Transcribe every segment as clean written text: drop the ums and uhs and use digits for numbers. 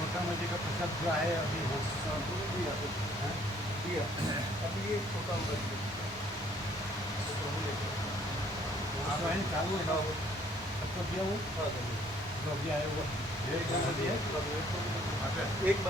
मोटा मजे का प्रसाद जो है अभी अभी ये छोटा चालू है सबको दिया वो जो अभी आया हुआ एक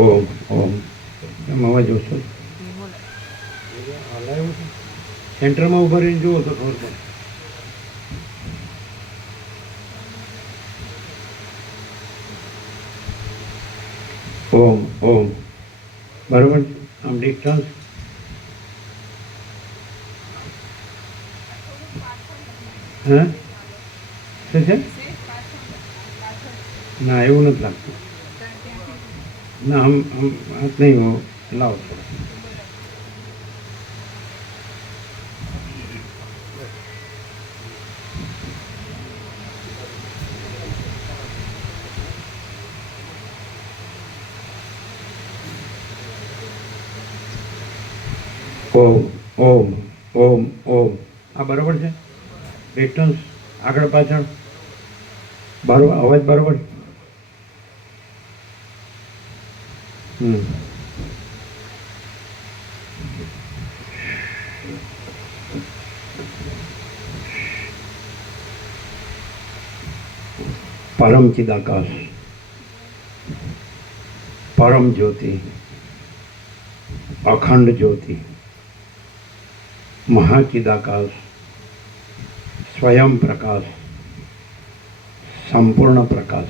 ઓમ ઓમ અવાજ ઓછો સેન્ટરમાં ઉભા રહીને જુઓ તો ખબર પડે. ઓમ ઓમ બરાબર. આમ ડિસ્ટન્સ હા શું છે? ના એવું નથી લાગતું. ના આમ હાથ નહીં હો લાવો થોડો. ઓમ ઓમ ઓમ ઓમ આ બરાબર છે. ડિસ્ટન્સ આગળ પાછળ બરાબર, અવાજ બરાબર. परम चिदाकाश, परम ज्योति, अखंड ज्योति, महाचिदाकाश, स्वयं प्रकाश, संपूर्ण प्रकाश,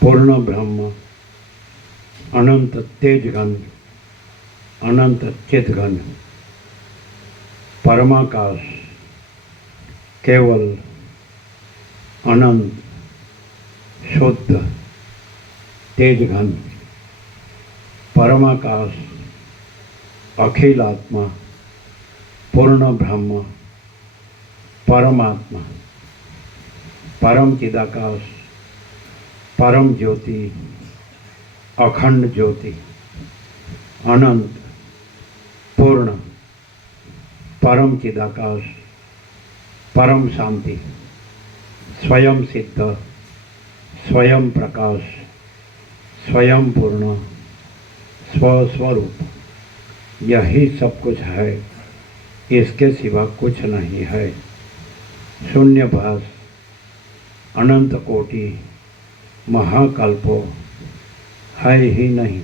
पूर्ण ब्रह्म, अनंत तेज घन, अनंत चित घन, परमाकाश, केवल अनंत शुद्ध तेज घन, परमाकाश, अखिल आत्मा, पूर्ण ब्रह्म, परमात्मा, परम चिदाकाश, परम ज्योति, अखंड ज्योति, अनंत पूर्ण परम चिदाकाश, परम शांति, स्वयं सिद्ध, स्वयं प्रकाश, स्वयं पूर्ण, स्वस्वरूप, यही सब कुछ है, इसके सिवा कुछ नहीं है. शून्यभास, अनंत कोटि, महाकल्पो है ही नहीं.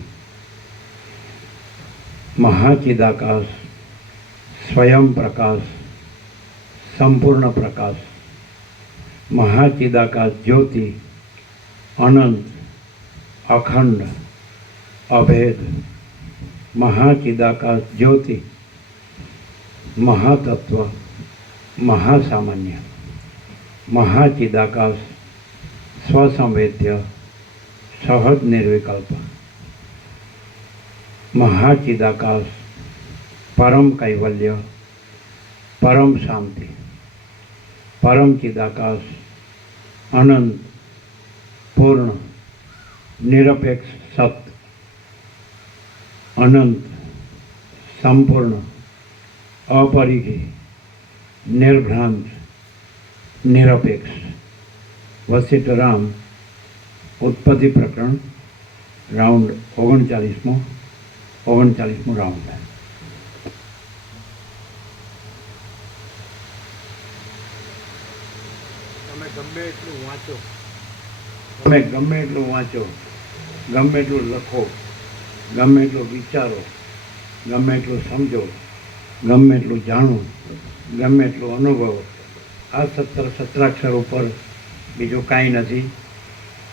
महाचिदाकाश, स्वयं प्रकाश, संपूर्ण प्रकाश, महाचिदाकाश ज्योति, अनंत, अखंड, अभेद, महाचिदाकाश ज्योति, महातत्व, મહાસામાન્ય મહાચિદાકાશ સ્વસંવેદ્ય સહજ નિર્વિકલ્પ મહાચિદાકાશ પરમ કૈવલ્ય પરમ શાંતિ પરમ ચિદાકાશ અનંત પૂર્ણ નિરપેક્ષ સત અનંત સંપૂર્ણ અપરિઘી નિર્ભ્રાંત નિરપેક્ષ વસિષ્ઠ રામ ઉત્પત્તિ પ્રકરણ રાઉન્ડ 39મો રાઉન્ડ. તમે ગમે એટલું વાંચો, તમે ગમે એટલું વાંચો, ગમે એટલું લખો, ગમે એટલું વિચારો, ગમે એટલું સમજો, ગમે એટલું જાણો, ગમે એટલું અનુભવો, આ 17 સત્રાક્ષર ઉપર બીજું કાંઈ નથી.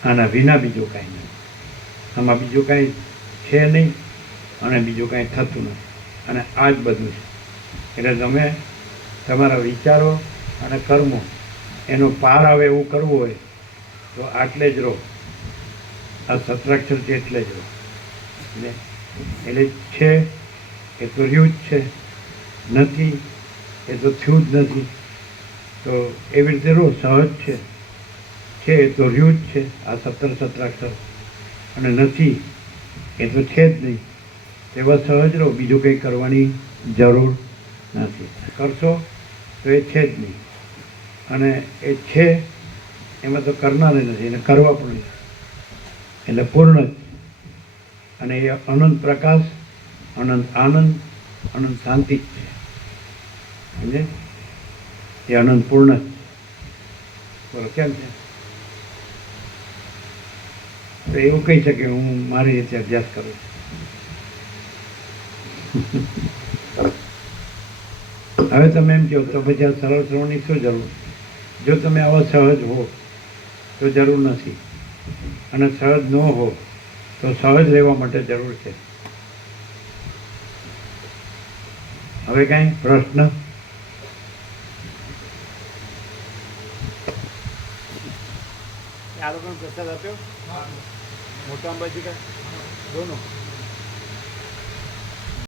આના વિના બીજું કાંઈ નથી. આમાં બીજું કાંઈ છે નહીં અને બીજું કાંઈ થતું નથી. અને આ જ બધું છે. એટલે તમે તમારા વિચારો અને કર્મો એનો પાર આવે એવું કરવું હોય તો આટલે જ રહો. આ સત્રાક્ષરથી એટલે જ રહો. એટલે છે એ તો રહ્યું જ છે, નથી એ તો થયું જ નથી. તો એવી રીતે રહો. સહજ છે એ તો રહ્યું જ છે આ 17 સત્રાક્ષર, અને નથી એ તો છે જ નહીં. તેવા સહજ રહો. બીજું કંઈ કરવાની જરૂર નથી. કરશો તો એ છે જ નહીં, અને એ છે એમાં તો કરનારે નથી, એને કરવા પણ નથી. એટલે પૂર્ણ જ. અને એ અનંત પ્રકાશ, અનંત આનંદ, અનંત શાંતિ જ છે. સમજે? એ અનંત પૂર્ણ જ. બોલો કેમ છે? તો એવું કહી શકે હું મારી રીતે અભ્યાસ કરું છું. હવે તમે એમ કહો તો પછી આ સરળ શ્રવણની શું જરૂર? જો તમે આવા સહજ હો તો જરૂર નથી, અને સહજ ન હો તો સહજ રહેવા માટે જરૂર છે. હવે કાંઈ પ્રશ્ન? આ લોકોને પ્રસાદ આપ્યો મોટા અંબાજી કા દોનો